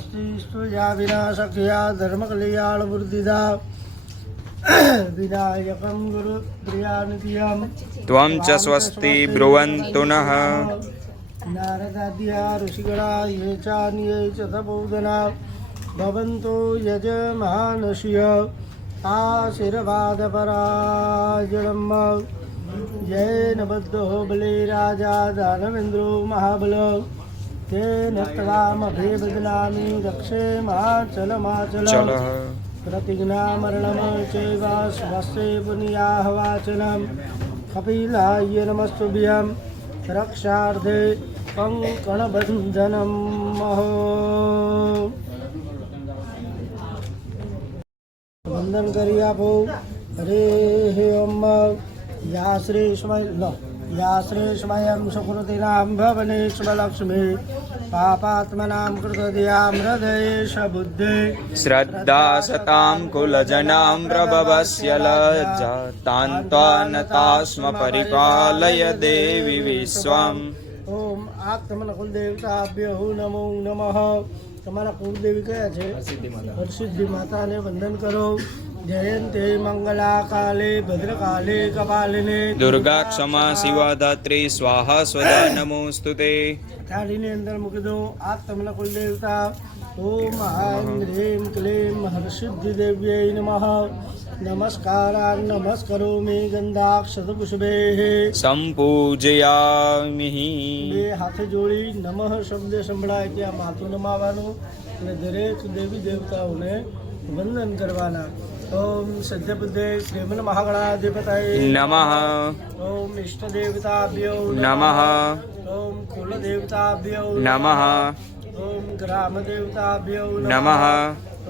स्वस्ति स्तुया विनाशक्रिया धर्मकल्याणवृद्धिदा विनायकं गुरुप्रियानित्यं त्वं च स्वस्ति ब्रुवन्तु नः। नारदाद्या ऋषिगणा ये चान्ये च तपोधना भवन्तो यजमानस्य आशीर्वादपरायणम् येन बद्धो बले राजा दानवेन्द्रो महाबल तेन त्वामभिवदनामि रक्षे माचलमाचल प्रतिज्ञामरणं चैव स्वस्ते पुण्याः वाचनं कपिलाय नमस्तुभ्यं रक्षार्थे कंकणबन्धनं महो। वंदन करी आपो। हरे ओम। या श्री स्वयं सुकृतिनां भवनेश्वलक्ष्मी पापात्मनां कृतधियां हृदयेश बुद्धे श्रद्धा सतां कुलजनां प्रभवस्य लज्जा तान्त्वानतास्म परिपालय देवी विश्वम्। ओम आत्मन कुलदेवताभ्यो नमो नमः। તમારા કુળદેવી કયા છે? હરસિદ્ધિ માતાને વંદન કરો। જયંતે મંગલા કાલે ભદ્રકાલે કપાલિને दुर्गा क्षमा शिवा धात्री स्वाहा स्वधा नमोस्तुते। થાળીની અંદર મૂકી દો। આ તમને કુલદેવતા। ઓમ આમ હ્રીમ ક્લીમ હરસિદ્ધિ દેવ્યై નમઃ। નમસ્કારાન નમસ્કરોમિ ગંધાક્ષતપુષ્પૈઃ સંપૂજયામિ। બે હાથે જોડી નમઃ શબ્દ સંભળાય ત્યાં માથું નમાવાનું અને દરેક દેવી દેવતાઓને વંદન કરવાના। ઓમ સદ્યબુદ્ધે શ્રીમન મહાગણાધિપતये નમઃ। ઓમ ઇષ્ટદેવતાભ્યો નમઃ। ઓમ કુલદેવતાભ્યો નમઃ। ઓમ ગ્રામદેવતાભ્યો નમઃ।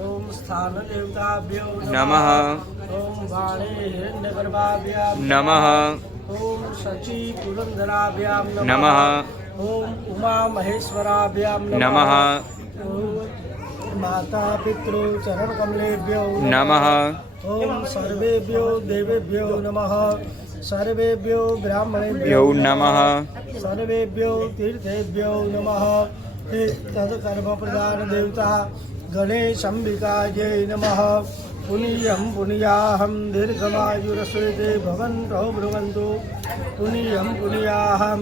ઓમ સ્થાનદેવતાભ્યો નમઃ। ઓમ વાણે હિરણ્યગર્ભાભ્યામ નમઃ। ઓમ શચી પુરંદરાભ્યામ નમઃ। ઓમ ઉમા મહેશ્વરાભ્યામ નમઃ। ઓમ માતા પિતૃ ચરણ કમલેભ્યો નમઃ। ઓમ સર્વેભ્યો દેવેભ્યો નમઃ। સર્વેભ્યો બ્રાહ્મણેભ્યો નમઃ। સર્વેભ્યો તીર્થેભ્યો નમઃ। તદકર્મ પ્રધાન દેવતા ગણેશ અંબિકાજય નમઃ। પુનિયમ પુનિયાહમ દીર્ઘમાયુરસ્વેતે ભવન્તો બ્રુવન્તુ પુનિયમ પુનિયાહમ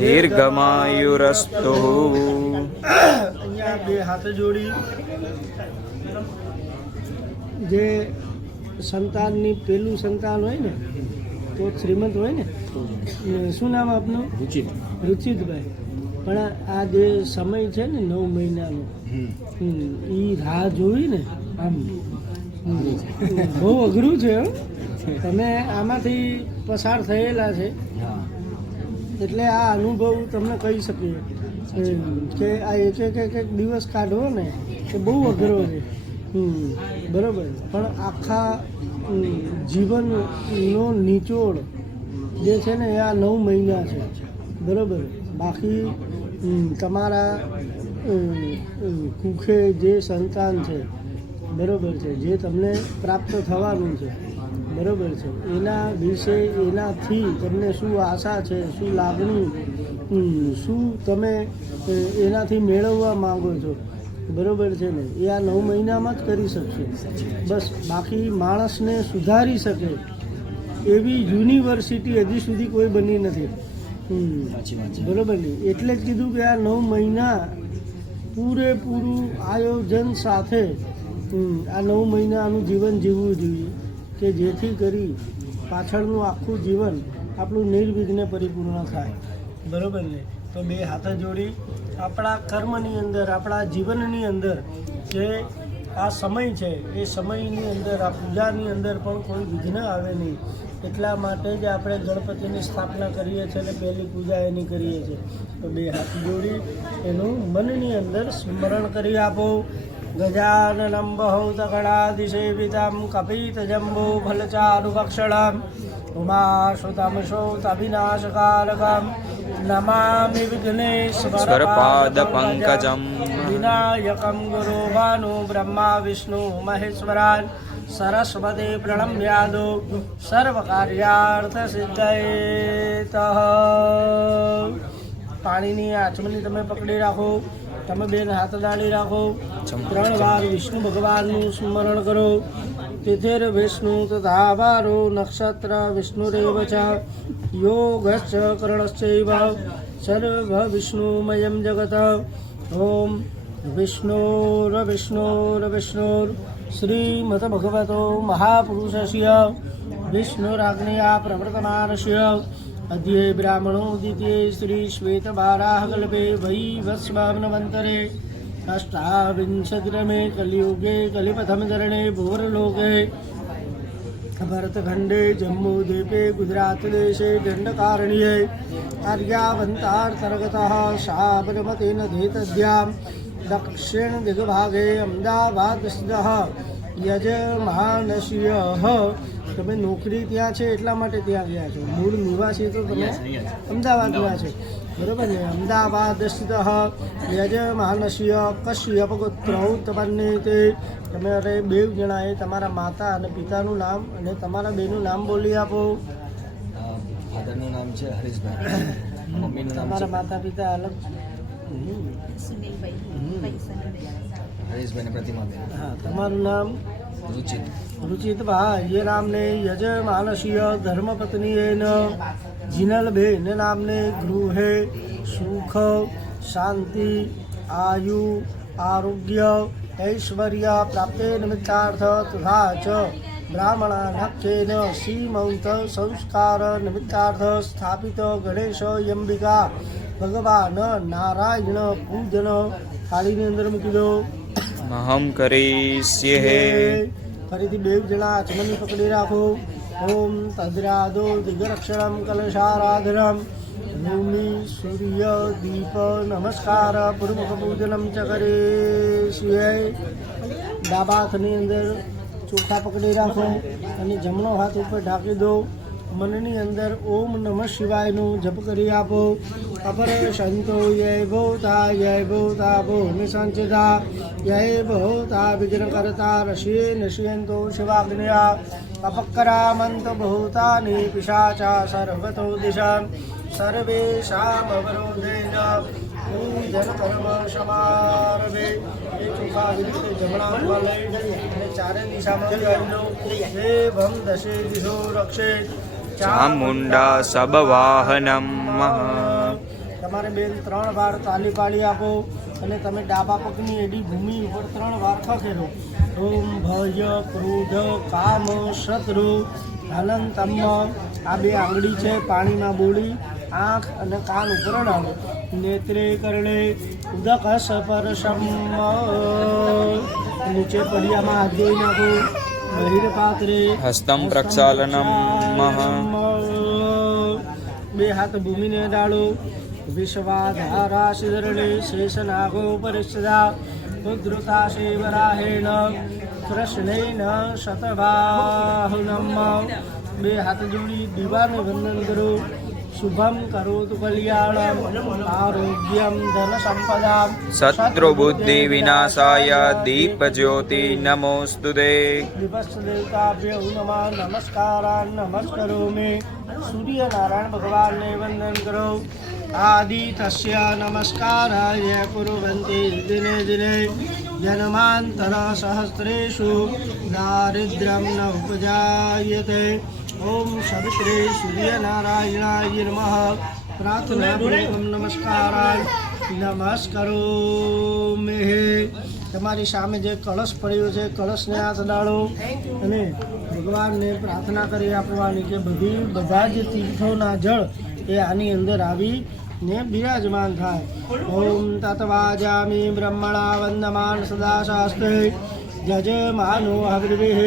દીર્ઘમાયુરસ્તુ। અહીંયા બે હાથ જોડી જે સંતાનની પેલું સંતાન હોય ને તો શ્રીમંત હોય ને, શું નામ આપનું? રુચિતભાઈ। પણ આ જે સમય છે ને 9 મહિનાનો એ રાહ જોઈ ને આમ બહુ અઘરું છે હો। તમે આમાંથી પસાર થયેલા છે એટલે આ અનુભવ તમને કહી શકીએ કે આ એક દિવસ કાઢવો ને એ બહુ અઘરો છે। બરાબર। પણ આખા જીવનનો નિચોડ જે છે ને એ આ 9 મહિના છે। બરાબર। બાકી તમારા કુખે જે સંતાન છે, બરાબર છે, જે તમને પ્રાપ્ત થવાનું છે, બરાબર છે, એના વિશે એનાથી તમને શું આશા છે, શું લાગણી, શું તમે એનાથી મેળવવા માંગો છો, બરાબર છે ને, એ આ 9 મહિનામાં જ કરી શકશો। બસ બાકી માણસને સુધારી શકે એવી યુનિવર્સિટી હજી સુધી કોઈ બની નથી। બરાબર ને? એટલે જ કીધું કે આ 9 મહિના પૂરેપૂરું આયોજન સાથે આ 9 મહિનાનું જીવન જીવવું જોઈએ કે જેથી કરી પાછળનું આખું જીવન આપણું નિર્વિઘ્ને પરિપૂર્ણ થાય। બરાબર ને? તો બે હાથ જોડી આપણા કર્મની અંદર, આપણા જીવનની અંદર જે આ સમય છે એ સમયની અંદર આ પૂજાની અંદર પણ કોઈ વિઘ્ન આવે નહીં એટલા માટે જ આપણે ગણપતિની સ્થાપના કરીએ છીએ અને પહેલી પૂજા એની કરીએ છીએ। તો બે હાથ જોડી એનું મનની અંદર સ્મરણ કરી આપો। ગજાનનં બહુતગણાધિસેવિतं કપિતજંબો ફલચારુભક્ષણં ઉમાસુतं શોતવિનાશકારકં નમામિ વિઘ્નેશ્વરપાદપંકજં વિનાયકં ગુરુભાનુ બ્રહ્મા વિષ્ણુ મહેશ્વરાન સરસ્વતી પ્રણમ્યાદો સર્વકાર્યાર્થસિદ્ધયે તઃ। પાણીની આચમની તમે પકડી રાખો. તમે બેન હાથ ડાળી રાખો. 3 વાર વિષ્ણુ ભગવાનનું સ્મરણ કરો. તિથિર વિષ્ણુ તથા વારો નક્ષત્ર વિષ્ણુરેવ ચ યોગશ્ચ કરણશ્ચૈવ સર્વ વિષ્ણુમયં જગત. ઓમ વિષ્ણુર શ્રીમદ ભગવતો મહાપુરુષસ્ય વિષ્ણુરાજ્ઞયા પ્રવર્તમાનસ્ય અધ્યે બ્રાહ્મણો દ્વિતીય શ્રી શ્વેત વારાહકલ્પે વૈવસ્વાનવંતરે અષ્ટાવિંશતિરમે કલિયુગે કલિપથમચરણે ભૂરલોકે ભરતખંડે જમ્બૂદ્વીપે ગુજરાતદેશે દંડકારણ્યે આર્યાવંતાર્તર્ગતઃ સાબરમતી નદીતદ્યાં દક્ષિણદિગ્ભાગે અમદાવાદસ્થઃ યજમાનસ્ય. તમે નોકરી ત્યાં છે એટલા માટે ત્યાં ગયા છો. મૂળ નિવાસી તો તમે અમદાવાદના છે, બરાબર ને? અમદાવાદ સ્થિત યજમાનસ્ય કશ્યપ પુત્ર ઉત્પન્ને તે. તમે અરે 2 જણાએ તમારા માતા અને પિતાનું નામ અને તમારા બેનું નામ બોલી આપો. ફાધરનું નામ છે હરીશભાઈ, મમ્મીનું નામ તમારા માતા પિતા અલગ. હરીશભાઈ ને પ્રતિમાબેન. હા, તમારું નામ રુચિત. રુચિતભાઈ ये नामने यजमानस्य धर्मपत्नीयेन जिनलबेन नामने गृहे सुख शांति आयु आरोग्य ऐश्वर्य प्राप्ते निमित्तार्थ तथा च ब्राह्मणानाख्येन श्रीमंत संस्कार निमित्तार्थ स्थापित गणेश अंबिका भगवान नारायण पूजन. थाळीની અંદર મૂકી દો. અહમ કરીષ્યે. ફરીથી 2 જણા આચમની પકડી રાખો. ઓમ તદ્રાદો દિગરક્ષણમ કલશારાધનમ ભૂમિ સૂર્ય દીપ નમસ્કાર પૂર્વક પૂજનમ ચ કરીએ. ડાબા હાથની અંદર ચોખા પકડી રાખો અને જમણો હાથ ઉપર ઢાંકી દો. મનની અંદર ઓમ નમઃ શિવાયનું જપ કરી આપો. અપર સંતો યય ભૂતા ભો નિસંચિતા યય ભૂતા વિઘ્ન કરતા રશિએ નશ્યંતો શિવાગ્નયા અપક્રામંત ભૂતાની પિશાચા સર્વતો દિશા સર્વેષામ અવરોધેન પૂજન કર્મ સમારભે. એ ચોખા આવી રીતે જમણા હાથમાં લઈ અને ચારે દિશામાં લઈ લો. એવમ દશે દિશો રક્ષેત ચામુંડા સબવાહનમ. તમારે બેન 3 વાર તાલી પાડી આપો અને તમે ડાબા પગની એડી ભૂમિ ઉપર 3 વાર ખખેરો. ઓમ ભય ક્રોધ કામ શત્રુ અનંતમ. આ 2 આંગળી છે પાણીમાં બોળી આંખ અને કાન ઉપર અડાડો. નેત્રે કરણે ઉદક સપરસમ. નીચે પડિયામાં હાથ ધોઈ નાખો. બહિર પાત્રે હસ્તમ પ્રક્ષાલનમ. 2 હાથ ભૂમિને ડાળો. વિશ્વાધારા શિધરણે શેષનાગો પરિષદા ઉદ્ધૃતા શિવરાહેણ કૃષ્ણેન શતબાહુનમ. 2 હાથ જોડી દીવાને વંદન કરો. શુભમ કરોતુ કલ્યાણમ આરોગ્યમ ધન સંપદા શત્રુ બુદ્ધિ વિનાશાય દીપ જ્યોતિ નમોસ્તુતે. દિવસ દેવતાભ્યો નમઃ નમસ્કારાન નમસ્કરોમિ. સૂર્યનારાયણ ભગવાનને વંદન કરો. આદિત્ય નમસ્કારાય કુર્વન્તિ દિને દિને જન્માંતર સહસ્રેષુ દારિદ્ર્યમ ન ઉપજાયતે. ઓમ સવિત્રે સૂર્યનારાયણાય નમઃ. પ્રાર્થનાપૂર્વકમ નમસ્કારાય નમસ્કરોમિ. તમારી સામે જે કળશ પડ્યો છે કળશને હાથ ડાળો અને ભગવાનને પ્રાર્થના કરી આપવાની કે બધા જ તીર્થોના જળ એ આની અંદર આવીને બિરાજમાન થાય. ઓમ તત્વાજામી બ્રહ્મણા વંદમાન સદા શાસ્ત્રે જજમાનો હવિર્ભિઃ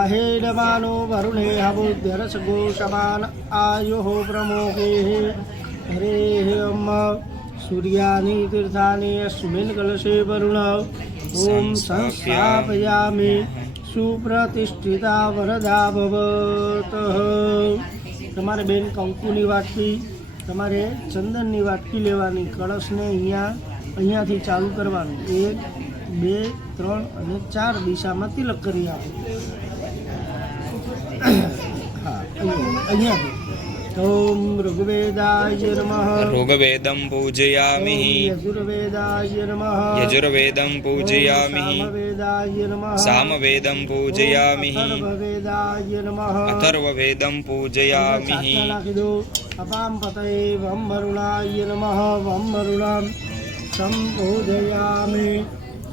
અહેડમાનો વરુણે હવુદ્ધરસગો સમાન આયુઃ પ્રમોહે. હરેઃ સૂર્યાની તીર્થાની અસ્મિન કલશે વરુણ. ઓમ સંસ્થાપયામિ સુપ્રતિષ્ઠિતા વરદા ભવતઃ. તમારે બેન કંકુની વાટકી તમારે ચંદનની વાટકી લેવાની. કળશને અહીંયાથી ચાલુ કરવાનું. 1 2 3 અને 4 દિશામાં તિલક કરી આપો. હા, અહીંયાથી ઓમ ઋગ્વેદાય નમઃ. ऋग्वेदं पूजयामि યજુર્વેદાય નમઃ. यजुर्वेदं पूजयामि સામવેદાય નમઃ. सामवेदं पूजयामि અથર્વવેદાય નમઃ. अथर्ववेदं पूजयामि ચાટના નાખી દો. અપામ પતયે વમ વરુણાય નમઃ. વમ વરુણામ સંબોધયામિ.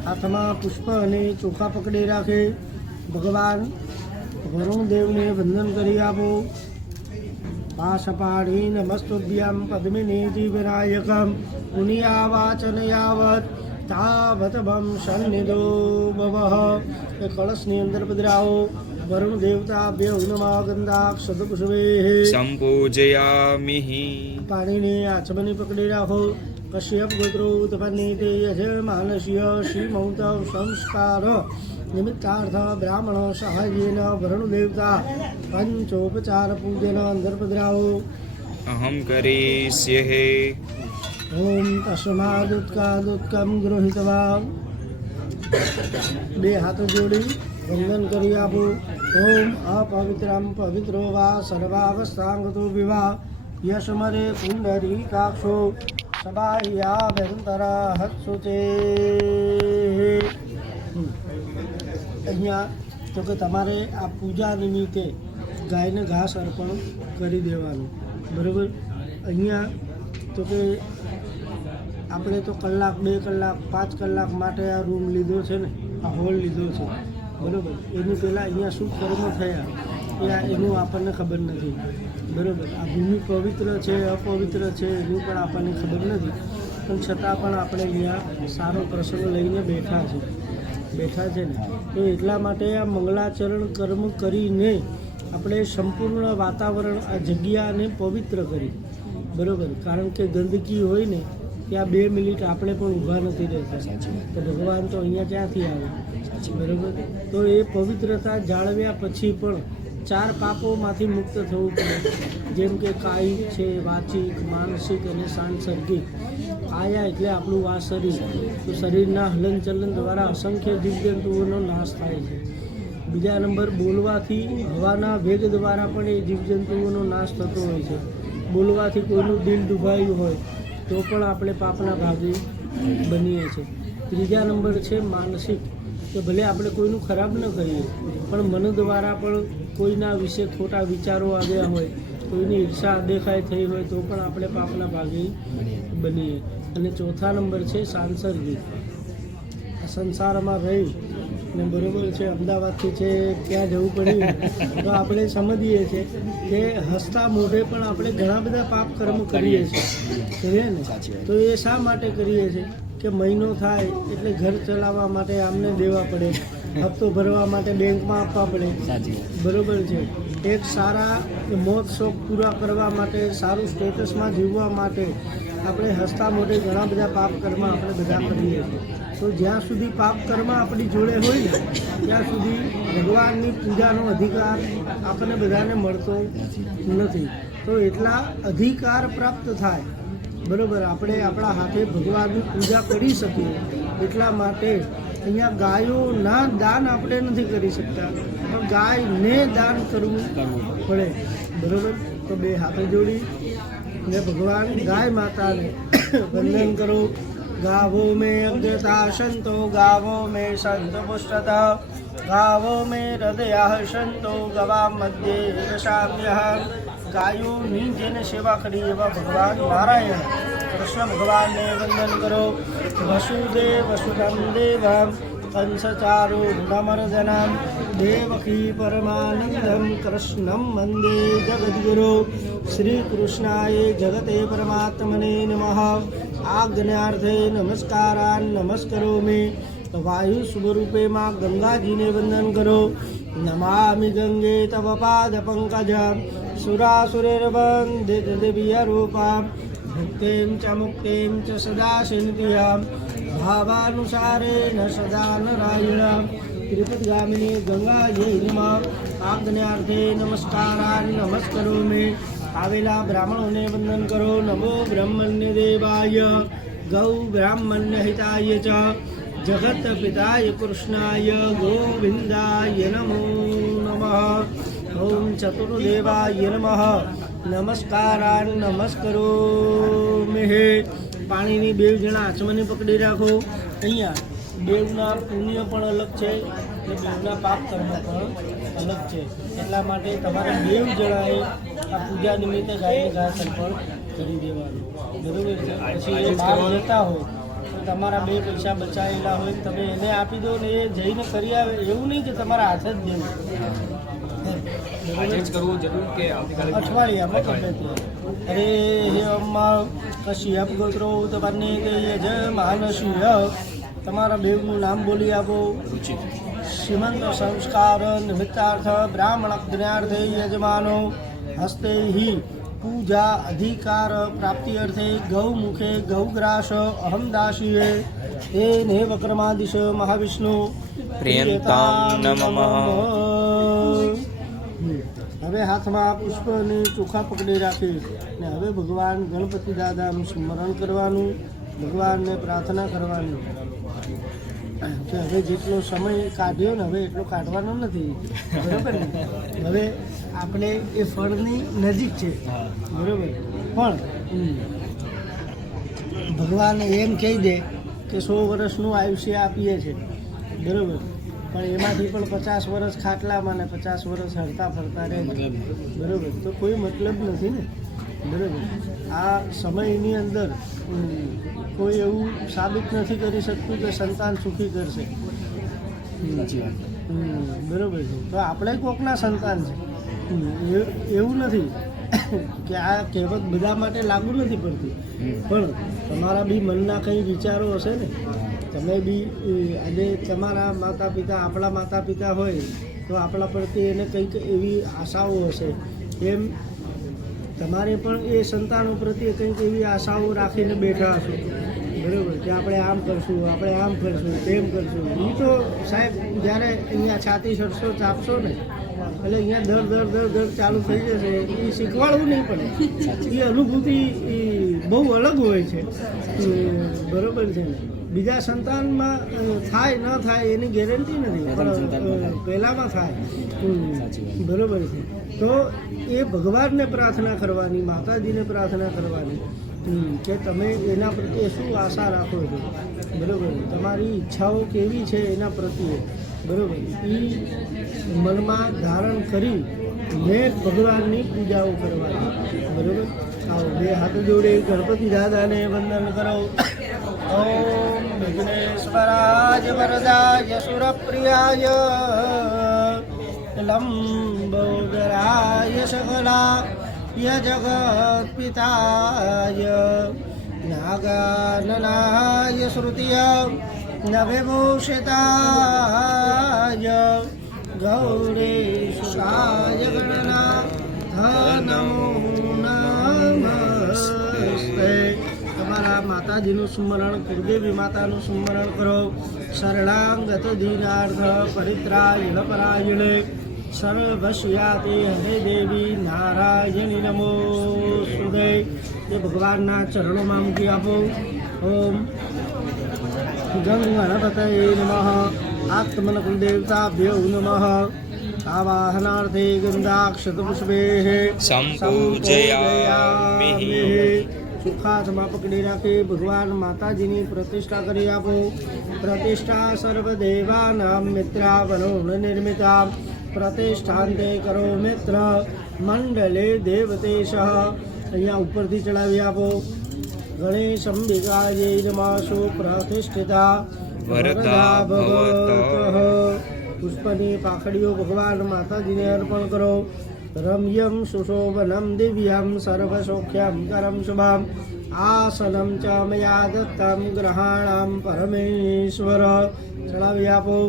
હાથમાં પુષ્પ અને ચોખા પકડી રાખે. ભગવાન વરુણદેવને વંદન કરી આપો. પાસપાણી નમસ્તુભ્યમ પદ્મિનીતિ વિનાયકમ પુનિયાવાચન યાવત તાવત ભમ સન્નિધો ભવઃ. એ કળશની અંદર પધરાવો. વરુણ દેવતા બે ઉનમાં ગંધાક્ષત પુષ્પે सम्पूजयामि પાણીની આચમની પકડી રાખો. કશ્યપ ગોત્રો ઉત્પન્ની તે યજમાનસ્ય શ્રીમૌત સંસ્કાર નિમિત્તાર્થ બ્રાહ્મણ સહાયેન વરુણ દેવતા પંચોપચાર પૂજન અંદર પધરાવો. अहं करिष्ये ઓમ તસ્માદુત્કાદુત્કમ ગૃહીત્વા. બે હાથ જોડી વંદન કરી આપો. ઓમ અપવિત્રમ પવિત્રો વા સર્વાવસ્થાંગતો વિવા યશમરે પુંડરીકાક્ષો સબાહ્યાભ્યંતર હત્સુચે. અહીંયા તો કે તમારે આ પૂજા નિમિત્તે ગાયને ઘાસ અર્પણ કરી દેવાનું. બરાબર. અહીંયા તો કે આપણે તો કલાક 2 કલાક 5 કલાક માટે આ રૂમ લીધો છે ને, આ હોલ લીધો છે. બરાબર. એની પહેલાં અહીંયા શું કર્મ થયા એનું આપણને ખબર નથી. બરાબર. આ ભૂમિ પવિત્ર છે અપવિત્ર છે એનું પણ આપણને ખબર નથી. પણ છતાં પણ આપણે અહીંયા સારો પ્રસંગ લઈને બેઠા છે ને. તો એટલા માટે આ મંગલાચરણ કર્મ કરીને આપણે સંપૂર્ણ વાતાવરણ આ જગ્યાને પવિત્ર કરી. બરાબર. કારણ કે ગંદકી હોય ને ત્યાં 2 મિનિટ આપણે પણ ઊભા નથી રહેતા. તો ભગવાન તો અહીંયા ક્યાંથી આવે. બરાબર. તો એ પવિત્રતા જાળવ્યા પછી પણ 4 પાપોમાંથી મુક્ત થવું પડે. જેમ કે કાયિક છે, વાચિક, માનસિક અને સાંસર્ગિક. કાયા એટલે આપણું આ શરીર. તો શરીરના હલનચલન દ્વારા અસંખ્ય જીવજંતુઓનો નાશ થાય છે. બીજા નંબર, બોલવાથી હવાના વેગ દ્વારા પણ એ જીવજંતુઓનો નાશ થતો હોય છે. બોલવાથી કોઈનું દિલ દુભાયું હોય તો પણ આપણે પાપના ભાગી બનીએ છીએ. ત્રીજા નંબર છે માનસિક, કે ભલે આપણે કોઈનું ખરાબ ન કરીએ પણ મન દ્વારા પણ કોઈના વિશે ખોટા વિચારો આવ્યા હોય, કોઈની ઈર્ષા દેખાય થઈ હોય તો પણ આપણે પાપના ભાગી બનીએ. અને ચોથા નંબર છે સાંસર્ગિક. સંસારમાં રહી ને બરાબર છે અમદાવાદથી છે ક્યાં જવું પડ્યું તો આપણે સમજીએ છીએ કે હસતા મોઢે પણ આપણે ઘણા બધા પાપ કર્મ કરીએ છીએ ને. તો એ શા માટે કરીએ છીએ કે મહિનો થાય એટલે ઘર ચલાવવા માટે આમને દેવા પડે, હપ્તો ભરવા માટે બેંકમાં આપવા પડે. બરાબર છે. એક સારા મોત શોખ પૂરા કરવા માટે, સારું સ્ટેટસમાં જીવવા માટે આપણે હસતા મોઢે ઘણા બધા પાપ કર્મ આપણે બધા કરીએ છીએ. તો જ્યાં સુધી પાપ કર્મ આપણી જોડે હોય ને ત્યાં સુધી ભગવાનની પૂજાનો અધિકાર આપણને બધાને મળતો નથી. તો એટલા અધિકાર પ્રાપ્ત થાય. બરાબર. આપણે આપણા હાથે ભગવાનની પૂજા કરી શકીએ એટલા માટે અહીંયા ગાયોના દાન આપણે નથી કરી શકતા, પણ ગાયને દાન કરવું પડે. બરાબર. તો બે હાથે જોડી ને ભગવાન ગાય માતાને વંદન કરો. ગાવો મેં અગ્રતા સંતો, ગાવો મેં સંત પુષ્ટતા, ગાવો મેં હૃદયા સંતો, ગવા મધ્યે રસામ્ય. ગાયોની જેને સેવા કરી એવા ભગવાન નારાયણ કૃષ્ણ ભગવાનને વંદન કરો. વસુદેવ વસુધમ દેવમ કંસચારૂઢમર્દનમ દેવકી પરમાનંદમ કૃષ્ણમ વંદે જગદ્ગુરો. શ્રી કૃષ્ણાય જગતે પરમાત્મને નમઃ. આજ્ઞાર્થે નમસ્કારાન નમસ્કરોમિ. વાયુ સ્વરૂપે માં ગંગાજીને વંદન કરો. નમામિ ગંગે તવ પાદ પંકજમ સુરાસુરેર્વંદિત દિવ્ય રૂપમ મુક્તિમ ચ મુક્તિમ ચ સદા સિંધ્યમ ભાવાનુસારેણ સદા નારાયણ. ત્રિપદગામિની ગંગાજય નમઃ. આજ્ઞાર્થે નમસ્કારાન નમસ્કરોમિ. આવેલા બ્રાહ્મણોને વંદન કરો. નમો બ્રહ્મણ્ય દેવાય ગૌ બ્રાહ્મણ્ય હિતાય ચ જગત પિતાય કૃષ્ણાય ગોવિંદાય નમો નમઃ. ઓમ ચતુર્દેવાય નમઃ. નમસ્કારાન નમસ્કરો મેહે. પાણીની બેવ જણા આચમની પકડી રાખો. અહીંયા બેવના પુણ્ય પણ અલગ છે અને બેવના પાપ કર્મ પણ અલગ છે. એટલા માટે તમારે બેવ જણાએ આ પૂજા નિમિત્તે ગાયને ઘાસ અર્પણ કરી દેવાનું, બરોબર છે. પછી એ બહાર જતા હોય તો તમારા 2 પૈસા બચાવેલા હોય તમે એને આપી દો ને એ જઈને કરી આવે. એવું નહીં કે તમારા હાથ જ દેવું, અઠવાડિયામાં ગમે તે. અરે હે અમ્મા કશ્યપ ગોત્રો ઉત્પન્ને તે યજમાનસ્ય. તમારા બેવનું નામ બોલી આપો. શ્રીમંત સંસ્કાર નિમિત્તાર્થ બ્રાહ્મણ જ્ઞાર્થે યજમાનો હસ્તે હિ પૂજા અધિકાર પ્રાપ્તિ અર્થે ગૌમુખે ગૌગ્રાસ અહમ દાસીએ હે ને વક્રમાદિશ મહાવિષ્ણુ પ્રિયંતામ નમઃ. હવે હાથમાં પુષ્પની ચોખા પકડી રાખી ને હવે ભગવાન ગણપતિ દાદાનું સ્મરણ કરવાનું, ભગવાનને પ્રાર્થના કરવાની કે હવે જેટલો સમય કાઢ્યો ને હવે એટલો કાઢવાનો નથી, બરાબર ને. હવે આપણે એ ફળની નજીક છે, બરાબર. પણ ભગવાન એમ કહી દે કે 100 વર્ષનું આયુષ્ય આપીએ છે, બરાબર. પણ એમાંથી પણ 50 વર્ષ ખાટલામાં ને 50 વર્ષ હરતા ફરતા રહે, બરાબર. તો કોઈ મતલબ નથી ને, બરાબર. આ સમયની અંદર કોઈ એવું સાબિત નથી કરી શકતું કે સંતાન સુખી કરશે, બરાબર છે. તો આપણે કોકના સંતાન છે એવું નથી કે આ કહેવત બધા માટે લાગુ નથી પડતી. પણ તમારા બી મનના કંઈ વિચારો હશે ને, તમે બી આજે તમારા માતા પિતા આપણા માતા પિતા હોય તો આપણા પ્રત્યે એને કંઈક એવી આશાઓ હશે, એમ તમારે પણ એ સંતાનો પ્રત્યે કંઈક એવી આશાઓ રાખીને બેઠા હશો, બરાબર. કે આપણે આમ કરશું, આપણે આમ કરશું, તેમ કરશું. એ તો સાહેબ જ્યારે અહીંયા છાતી સડસો ચાપશો ને એટલે અહીંયા દર ચાલુ થઈ જશે. એ શીખવાડવું નહીં પડે, એ અનુભૂતિ એ બહુ અલગ હોય છે, બરાબર છે ને. બીજા સંતાનમાં થાય ન થાય એની ગેરંટી નથી, પણ પહેલામાં થાય, બરાબર છે. તો એ ભગવાનને પ્રાર્થના કરવાની, માતાજીને પ્રાર્થના કરવાની કે તમે એના પ્રત્યે શું આશા રાખો છો, બરાબર. તમારી ઈચ્છાઓ કેવી છે એના પ્રત્યે, બરાબર. એ મનમાં ધારણ કરી ને ભગવાનની પૂજાઓ કરવાની, બરાબર. આવો 2 હાથ જોડે ગણપતિ દાદાને વંદન કરો. ઓમ વિઘ્નેશ્વરાય વરદાય સુરપ્રિયાય લંબોદરાય સકલાય જગત્પિતાય નાગાનનાય શ્રુતિય નભિભૂષિતાય ગૌરીશુષાય ગણના નમો નમસ્તે. તમારા માતાજીનું સ્મરણ, કુળદેવી માતાનું સ્મરણ કરો. શરણાંગત દીનાર્થ પરિત્રાયણ પરાયણે સર્વસ્યાતે હરે દેવી નારાયણી નમોસ્તુતે. એ ભગવાનના ચરણોમાં મૂકી આપો. ઓમ ગંગ ગણપતયે નમઃ. આત્મન કુલદેવતાભ્યો નમઃ. આવાહનાર્થે ગંધાક્ષતપુષ્પેઃ સંપૂજયામિ. સુખાથમાં પકડી રાખી ભગવાન માતાજીની પ્રતિષ્ઠા કરી આપો. પ્રતિષ્ઠા સર્વદેવાનાં મિત્રાવનો નિર્મિતા પ્રતિષ્ઠાંતે કરો મિત્ર મંડલે દેવતેશ. અહીંયા ઉપરથી ચડાવી આપો. ગણેશ અંબિકાય નમઃ. પ્રતિષ્ઠિતા વરદા ભવતઃ. પુષ્પની પાખડીઓ ભગવાન માતાજીને અર્પણ કરો. રમ્યમ સુશોભનમ દિવ્યમ સર્વસૌખ્યમ કરમ શુભમ આસનમ ચ મયા દત્તમ ગ્રહાણામ પરમેશ્વર. ચડાવી આપો.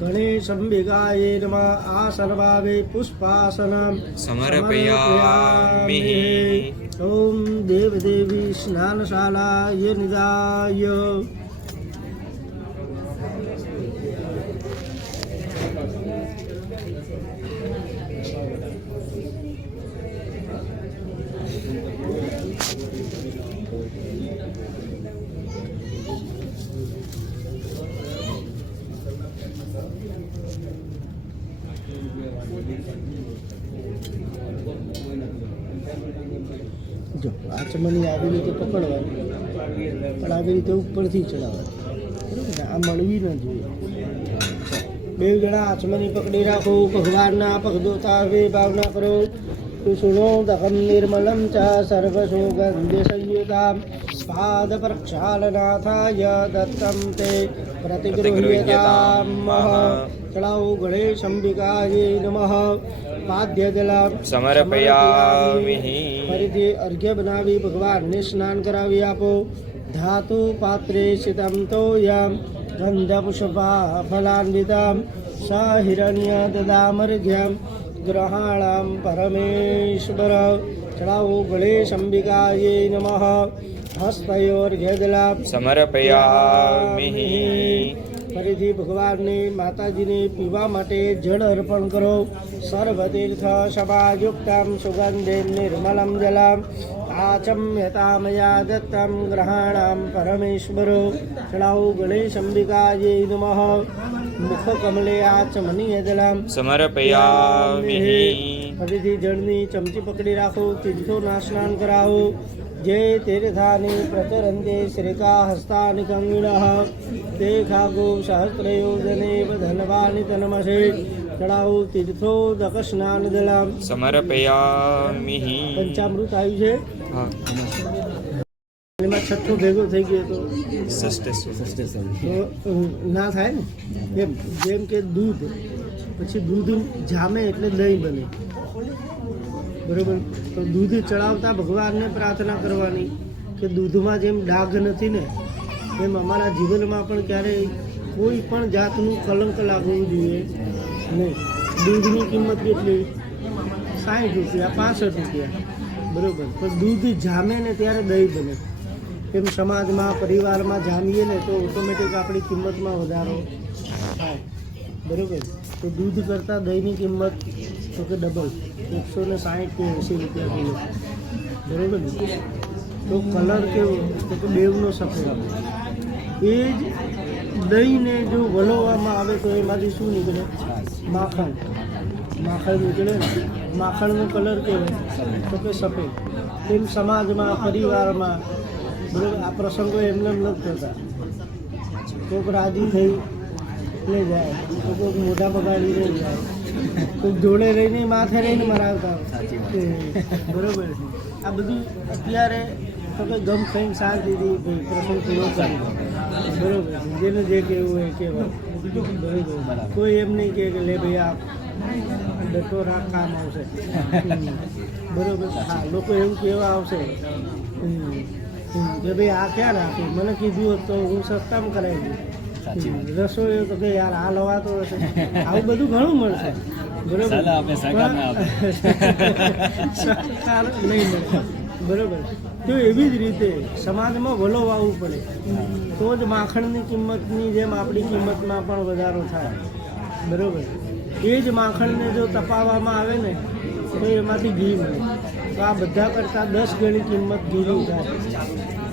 ગણેશ અંબિકાય નમઃ. આસનભાવે પુષ્પાસનમ સમર્પયામિ. ઓમ દેવદેવી સ્નાનશાલાય નિદાય. આચમની આવી રીતે પકડવાની, પણ આવી રીતે ઉપરથી ચડાવવાની, બરાબર ને? આ મળવી ન જોઈએ. બે જણા આચમની પકડી રાખો, ભગવાનના પગદોતા હવે ભાવના કરો. સુનો દહમ નિર્મલમ ચ સર્વસુગંધે સંયુતામ પાદ પ્રક્ષાલનાથાય દત્તમ તે પ્રતિગૃહ્યતામ. ચડાવો ગણેશ અંબિકાય નમઃ. પાદ્ય જલ સમર્પયામિ. ફરીથી અર્ઘ્ય બનાવી ભગવાનને સ્નાન કરાવી આપો. ધાતુ પાત્રે શિતમ તોયમ ગંધ પુષ્પા ફલાન્વિતમ સ હિરણ્ય દદામર્ઘ્યમ ગ્રહાણામ પરમેશ્વર. ચડાવો ગણેશ અંબિકાય નમઃ. હસ્તયોર્ઘ્યજલા સમર્પયામિ. ફરીથી ભગવાનને માતાજીને પીવા માટે જળ અર્પણ કરો. સર્વતીર્થ સભાયુક્તમ સુગંધેન નિર્મલમ જલમ આચમ્યતામયા દત્તમ ગ્રહાણામ પરમેશ્વર. ચડાવો ગણેશ અંબિકાય નમઃ. મુખ કમલે આચમનીય જલમ સમર્પયામિ. ફરીથી જળની ચમચી પકડી રાખો. તીર્થોના સ્નાન કરાવો. જે તીર્થાની પ્રચરંતે શ્રીકા હસ્તાની કંગિણઃ તે ખાગો સહસ્રયોજનેવ ધનવાની તનમસે. ચડાવો તીર્થોદક સ્નાન જલમ સમર્પયામિ. પંચામૃત આવ્યું છે, હા, એમાં છઠ્ઠો ભેગો થઈ ગયો તો ના થાય ને. એમ જેમ કે દૂધ, પછી દૂધ જામે એટલે દહીં બને, બરોબર? તો દૂધ ચડાવતા ભગવાનને પ્રાર્થના કરવાની કે દૂધમાં જેમ ડાઘ નથી ને, એમ અમારા જીવનમાં પણ ક્યારેય કોઈ પણ જાતનું કલંક લાગવું જોઈએ નહીં. દૂધની કિંમત કેટલી? 60 રૂપિયા, 65 રૂપિયા, બરોબર? તો દૂધ જામે ને ત્યારે દહીં બને. એમ સમાજમાં, પરિવારમાં જામીએ ને તો ઓટોમેટિક આપણી કિંમતમાં વધારો થાય, બરોબર? તો દૂધ કરતાં દહીંની કિંમત તો કે ડબલ, 160 કે 80 રૂપિયા કિલો, બરોબર ને? તો કલર કેવો? તો કે બેવનો સફેદ. એ જ દહીંને જો વલોવામાં આવે તો એમાંથી શું નીકળે? માખણ. માખણ નીકળે ને. માખણનો કલર કેવો? તો કે સફેદ. એમ સમાજમાં, પરિવારમાં, બરોબર, આ પ્રસંગો એમને એમ નથી થતા. કોઈક રાજી થઈ લઈ જાય, તો કોઈક મોઢા બગાડી લઈ જાય, કોઈક જોડે રહીને માથે રહીને મરાવતા હોય, બરોબર. આ બધું અત્યારે તો કે ગમ ખાઈને શાંતિથી પ્રસંગ પૂરો કરી, બરોબર. જેને જે કહેવું હોય કહેવાય, બરોબર. કોઈ એમ નહીં કહે કે લે ભાઈ આ ડટો રાખ, કામ આવશે, બરોબર. હા, લોકો એવું કહેવા આવશે કે ભાઈ આ ક્યાં રાખ્યું, મને કીધું હોત તો હું સસ્તામાં કરાવી દઉં. રસોઈ તો કે યાર આ લવાતો હશે, આવું બધું ઘણું મળશે, બરોબર. સહકાર નહીં મળે, બરોબર. તો એવી જ રીતે સમાજમાં વલોવાવું પડે તો જ માખણની કિંમતની જેમ આપણી કિંમતમાં પણ વધારો થાય, બરોબર. એ જ માખણને જો તપાવવામાં આવે ને તો એમાંથી ઘી મળે. તો આ બધા કરતાં 10 ગણી કિંમત ઘીની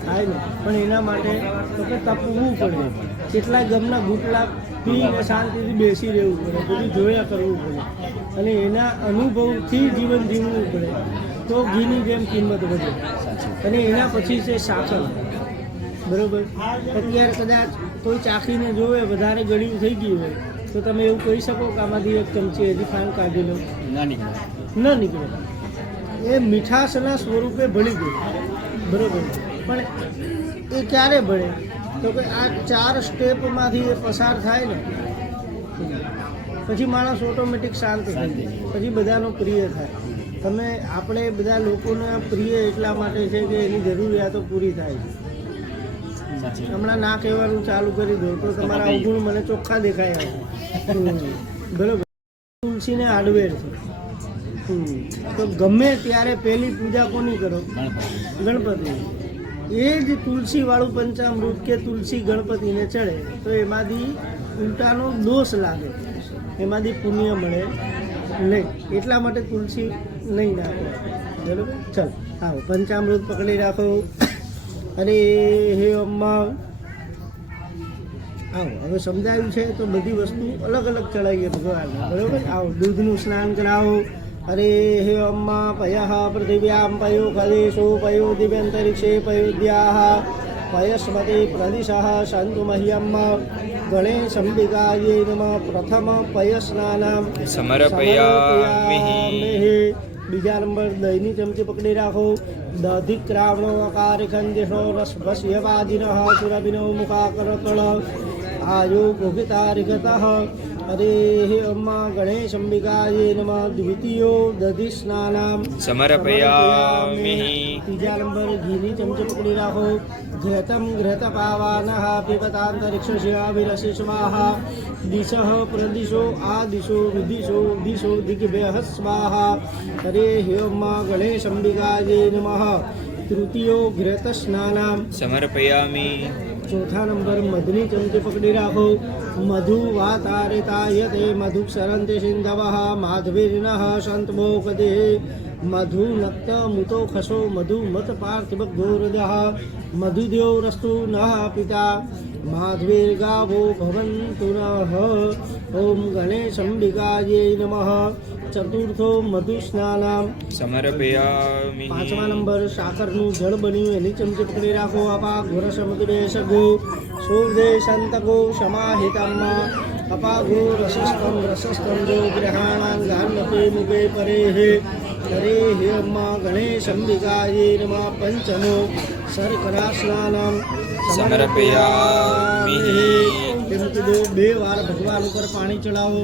થાય ને. પણ એના માટે તો કે તપવું પડે. કેટલાય ગમના ગુટલા પીને શાંતિથી બેસી રહેવું પડે, બધું જોયા કરવું પડે, અને એના અનુભવથી જીવન જીવવું પડે તો ઘીની જેમ કિંમત વધે. અને એના પછી છે સાકર, બરોબર. અત્યારે કદાચ કોઈ ચાખીને જોવે વધારે ગળ્યું થઈ ગયું હોય તો તમે એવું કહી શકો કે આમાંથી એક ચમચી હજી ખાંડ કાઢી લો, ન નીકળે. એ મીઠાશના સ્વરૂપે ભળી ગયું, બરોબર. પણ એ ક્યારે ભળે? તો કે આ 4 સ્ટેપમાંથી એ પસાર થાય ને પછી માણસ ઓટોમેટિક શાંત થઈ જાય, પછી બધાનો પ્રિય થાય. તમે આપણે બધા લોકોને પ્રિય એટલા માટે છે કે એની જરૂરિયાતો પૂરી થાય છે. હમણાં ના કહેવાનું ચાલુ કરી દો તો તમારા અવગુણ મને ચોખ્ખા દેખાય આવે, બરોબર. તુલસીને હાર્ડવેર છે. તો ગમે ત્યારે પહેલી પૂજા કોની કરો? ગણપતિ. એ જ તુલસીવાળું પંચામૃત કે તુલસી ગણપતિને ચડે તો એમાંથી ઉલટાનો દોષ લાગે, એમાંથી પુણ્ય મળે નહીં. એટલા માટે તુલસી નહીં નાખો, બરાબર. ચાલો, આવો પંચામૃત પકડી રાખો. અરે હે અમ્મા, આવો હવે સમજાયું છે તો બધી વસ્તુ અલગ અલગ ચડાવીએ ભગવાનને, બરાબર. આવો દૂધનું સ્નાન કરાવો, हरेः अम्मा पयः पृथिव्यां पयो खलेषु पयो दिव्यन्तरिक्षे पयोद्याः पयस्मते प्रदिशः सन्तु मह्यं गणेशम्बिकायै नमः प्रथम पयस्नानां સમર્પયામિ બીજા નંબર દહીંની ચમચી પકડી રાખો દધિક્રાવણો અકારે ખંજેશો રસભસ્યવાદિનઃ સુરભિનો મુખાકરતળ આયો ભોગિતારિગતઃ હરેઃ અમ્મા ગણેશંબિકાયે નમઃ દ્વિતીયો દધિસ્નાનામ સમર્પયામિ ત્રીજા નંબર ઘીની ચમચી પકડી રાખો ઘૃતમ ઘૃતપાવાનઃ પિબતાંતરિક્ષસ્યાવિરસી સ્વાહા દિશઃ પ્રદિશો આદિશો વિદિશો દિશો દિગ્ભ્યઃ સ્વાહા હરેઃ અમ્મા ગણેશંબિકાયે નમઃ તૃતીયો ઘૃતસ્નાનામ સમર્પયામિ ચોથા નંબર મધની ચમચી પકડી રાખો મધુ વાતારિતાયતે મધુક્ષરંતે સિંધવઃ માધવીર્નઃ સંતમોકદે મધુ નક્ત મુતો ખસો મધુ મત પાર્થિવ ગોરદઃ મધુદ્યો રસ્તુ નઃ પિતા માધવીર્ગાવો ભવન્તુ નઃ ઓમ ગણેશંબિકાયે નમઃ ચતુર્થો મધુસ્નાનામ સમર્પયામિ પાંચમા નંબર સાકરનું જળ બન્યું એની ચમચી પકડી રાખો અપા ઘોર સમુદ્રેશગો સૂર્દેશંતગો સમાહિતમ્મા અપા ગો રસસ્તમ રસસ્તમ જો ગ્રહાણાંગાન્નપે મુખે પરેઃ હરેઃ અમ્મા ગણેશંબિકાયે નમઃ પંચમો શર્કરા સ્નાનમ સમર્પયામિ તેમ કીધું 2 વાર ભગવાન ઉપર પાણી ચડાવો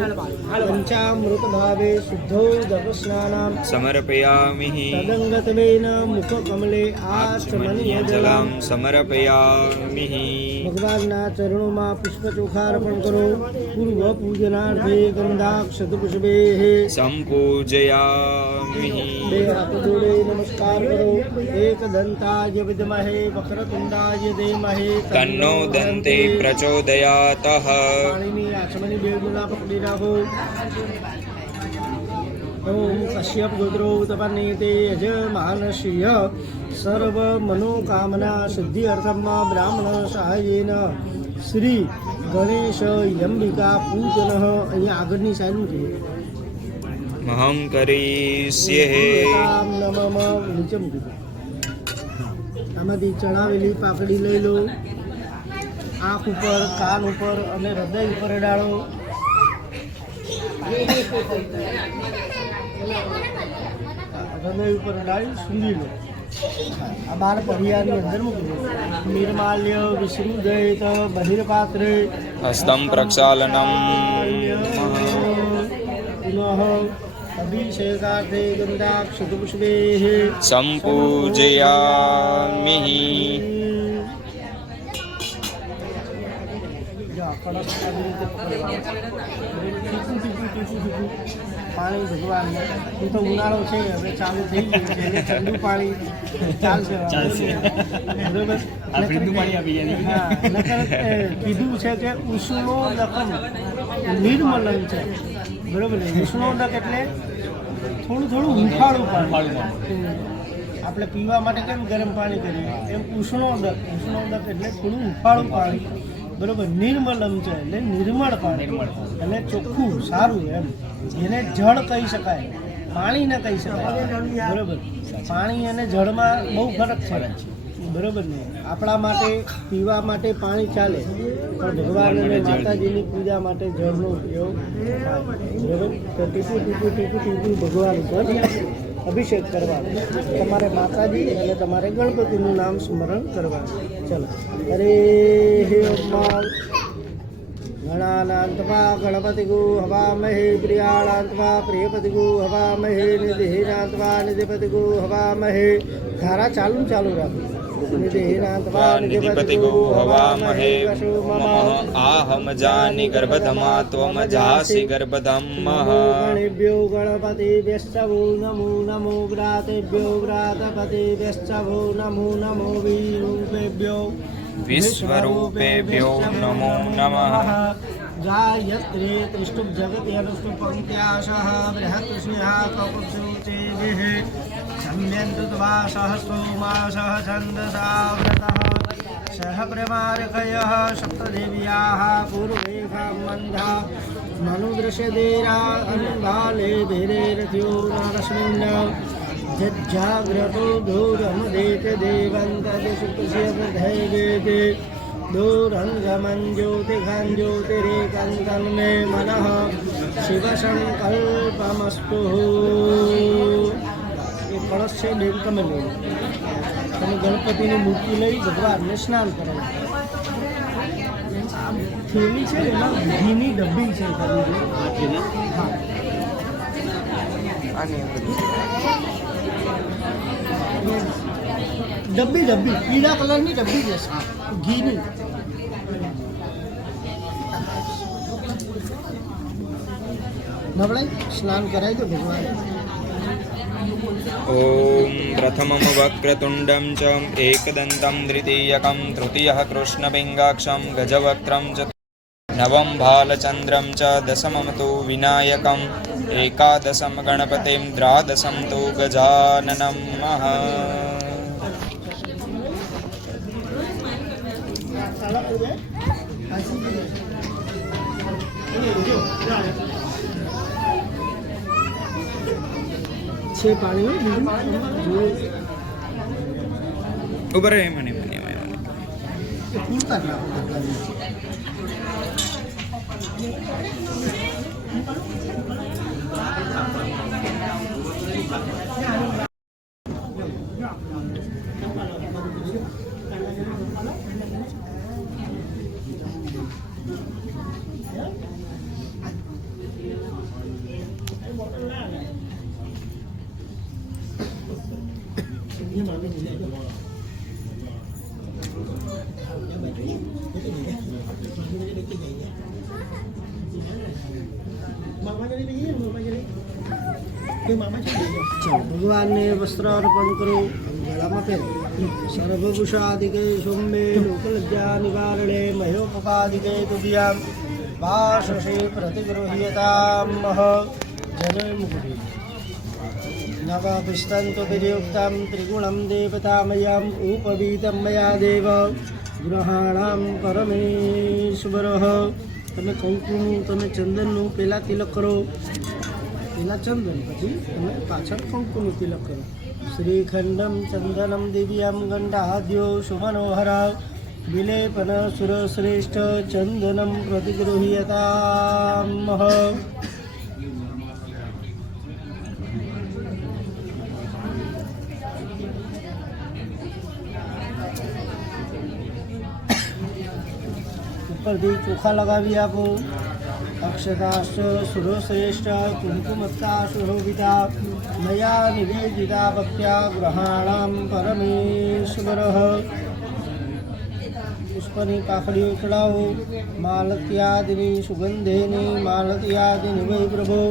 પંચામૃત ભાવે શુદ્ધો દર્શનાનામ સમર્પયામિ તદંગતમેન મુખ કમલે આચમનીય જલમ જલમ સમર્પયામિ ભગવાનના ચરણોમાં પુષ્પ ચોખાર્પણ કરો પૂર્વ પૂજનાર્થે ગંધાક્ષત પુષ્પેઃ સંપૂજયામિ 2 હાથ જોડે નમસ્કાર કરો એક દંતાય વિદ્મહે વક્રતુંડાય ધીમહિ તન્નો દંતે પ્રચોદયાતઃ પાણીની આચમની 2 ગુના પકડી રાખો ઓમ કશ્યપ ગોત્રો તપન્નેતે યજમાનસ્ય સર્વ મનોકામના સિદ્ધિ અર્થમ બ્રાહ્મણ સહાયેન શ્રી ગણેશ અંબિકા પૂજન અહીંયા આગળની સાઈડનું છે મહં કરીષ્યે રામ નમઃ નીચે મૂકી દો આમાંથી ચણાવેલી પાકડી લઈ લો આંખ ઉપર કાન ઉપર અને હૃદય ઉપર અડાડો હૃદય ઉપર અડાડી સૂંધી લો આ 12 પરિયારની અંદર મૂકી દો નિર્માલ્ય વિસ્રુદયત બહિર્પાત્રે હસ્તમ પ્રક્ષાલનમ પુનઃ અભિષેકાર્થે ગંધાક્ષત પુષ્પેઃ સંપૂજયામિ પાણી ભગવાન હું તો ઉનાળો છે હવે ચાલુ થઈ ગયું છે એટલે ઠંડુ પાણી ચાલશે બરોબર હા નકર કીધું છે કે ઉષ્ણો નકમ નિર્મલન છે બરોબર ને ઉષ્ણોદક એટલે થોડું થોડું હુંફાળું પાણી આપણે પીવા માટે કેમ ગરમ પાણી કરીએ એમ ઉષ્ણોદક એટલે થોડું હુંફાળું પાણી બરોબર નિર્મલમ છે એટલે નિર્મળ પાણી એટલે ચોખ્ખું સારું એમ જેને જળ કહી શકાય પાણી ન કહી શકાય બરોબર પાણી અને જળમાં બહુ ફરક છે બરોબર ને આપણા માટે પીવા માટે પાણી ચાલે પણ ભગવાન અને માતાજીની પૂજા માટે જળનો ઉપયોગ થાય બરોબર તો ટીપું ભગવાન ઉપર અભિષેક કરવાનો તમારે માતાજી અને તમારે ગણપતિનું નામ સ્મરણ કરવાનું ચલો હરે અમ્મા ગણાનાંતવા ગણપતિગુ હવામહે પ્રિયાળાંતવા પ્રિયપતિગુ હવામહે નિધિનાંતવા નિધિપતિગુ હવામહે ધારા ચાલુ રાખો નિધિપતિગુ હવામહે મમ આહમ જાનિ ગર્ભધમા ત્વમ જાસી ગર્ભધમઃ ગણેભ્યો ગણપતિભ્યશ્ચ વો નમો વ્રાતેભ્યો વ્રાતપતિભ્યશ્ચ વો નમો વિરૂપેભ્યો વિશ્વરૂપેભ્યો નમો નમઃ ગાયત્રે ત્રિષ્ટુપ જગતિ અનુષ્ટુપ પંક્ત્યાશઃ બૃહત સ્નેહા કપુત્સુચેભિઃ सम्यन्तुत्वा सहस्रो मासः छन्दसा व्रतः सह प्रमारकयः सप्तदेव्याः पूर्वेषां मन्धा મનુદ્રશ્યદેરા અંબાલે ભેરેરથ્યો નારસ્મિન્ન જજ્જાગ્રતો દૂરમદેત દેવંતદશુકસ્ય પ્રધૈવેતે દૂરંગમં જ્યોતિઘં જ્યોતિરેકંતં મે મનઃ શિવસંકલ્પમસ્તુ. એ કળશ છે બેન તમે લો, તમે ગણપતિની મૂર્તિ લઈ ભગવાનને સ્નાન કરો. આ થેલી છે એમાં ઘીની ડબ્બી છે ખાલી. હા ડબ્બી પીળા કલરની ડબ્બી છે ઘીની. નવડાઈ સ્નાન કરાવી દો ભગવાન. ઓમ પ્રથમમ વક્રતુંડમ ચ એકદંતમ દ્વિતીયકમ તૃતીયઃ કૃષ્ણપિંગાક્ષમ ગજવક્ત્રમ ચ નવમ ભાલચંદ્રમ ચ દશમમ તુ વિનાયકમ એકાદશમ ગણપતિમ દ્વાદશમ તુ ગજાનનમ. છે પાણી ઉપર મને પૂરતા ભગવાનને વસ્ત્ર અર્પણ કરો, ગળામાં પહેરો. સર્વભૂષાદિકે શુંભે લોકલજ્જા નિવારણે મહ્યોપપાદિકે તુભ્યામ વાસસે પ્રતિગૃહ્યતામ જનય મુકુટે નવપિસ્તંતુ વિધિયુક્તમ ત્રિગુણમ દેવતામયમ ઉપવીતમ મયા દેવ ગ્રહાણામ પરમેશ્વર. તમે કંકુનું, તમે ચંદનનું પહેલાં તિલક કરો, પહેલાં ચંદન, પછી તમે પાછળ કંકુનું તિલક કરો. શ્રીખંડમ ચંદનમ દિવ્યમ ગંડાદ્યો સુમનોહર વિલેપન સુરશ્રેષ્ઠ ચંદનમ પ્રતિગૃહ્યતામ. ઉપરથી ચોખા લગાવી આપો. અક્ષતાશ્ચ સુરશ્રેષ્ઠ કુમકુમસ્તા સુરોહિતા મયા નિવેદિતા ભક્ત્યા ગ્રહાણામ પરમેશ્વર. પુષ્પની પાખડીઓ ચડાવો. માલત્યાદિની સુગંધેની માલત્યાદિની વૈ પ્રભો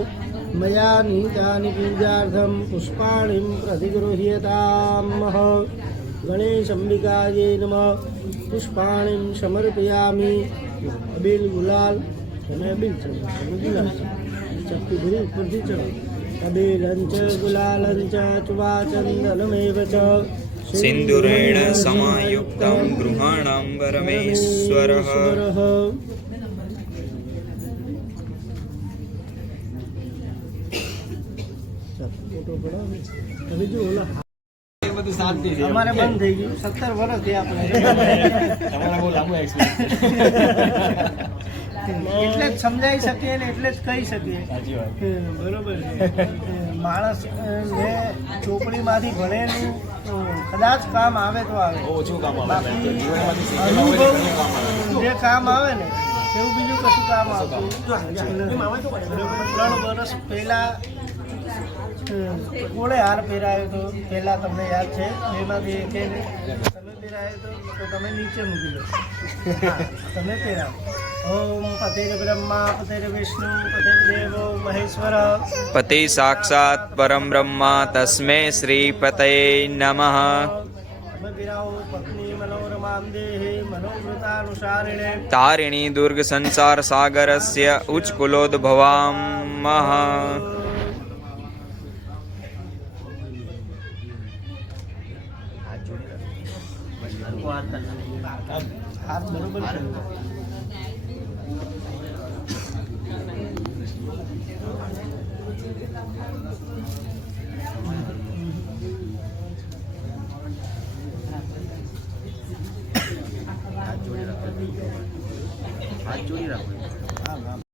મયા નીતાની પૂજાર્થમ પુષ્પાણીમ પ્રતિગૃહ્યતામ. ગણેશંબિકાયે નમઃ. પુષ્પાણીમ સમર્પયામિ. અબીલ ગુલાલ, તમે અબીલ ચડો, તમે ગુલાલ ચપટી ભરી ઉપરથી ચડો. અબીલંચ ગુલાલંચ ચુવાચંદનમેવ ચ સિંદુરેણ સમાયુક્તમ ગૃહાણામ પરમેશ્વરઃ. હવે જો ઓલા અમારે બંધ થઈ ગયું. 17 વર્ષથી આપણે એટલે જ સમજાઈ શકીએ ને એટલે જ કહી શકીએ. બરોબર છે. માણસ ને ચોપડીમાંથી ભણેલું કદાચ કામ આવે તો આવે, બાકી અનુભવ જે કામ આવે ને એવું બીજું કશું કામ આવતું. 3 વર્ષ પહેલા કોળે હાર પહેરાયો તો પહેલાં તમને યાદ છે? એમાંથી એક તમે પહેરાયો તો તમે નીચે મૂકી દો, તમે પહેરાવો. ઓમ પતેર બ્રહ્મા પતેર વિષ્ણુ પતેર દેવો મહેશ્વર. પતિ સાક્ષાત પરમ બ્રહ્મા તસ્મે શ્રી પતये નમઃ. તમે પહેરાવો પત્ની મનોરમામ દેહે મનોવૃતાનુસારિણે તારિણી દુર્ગ સંસાર સાગરસ્ય ઉચ્કુલોદ્ભવામ. હાથ બરોબર છે. હાથ જોડી રાખો. હાથ જોડી રાખો.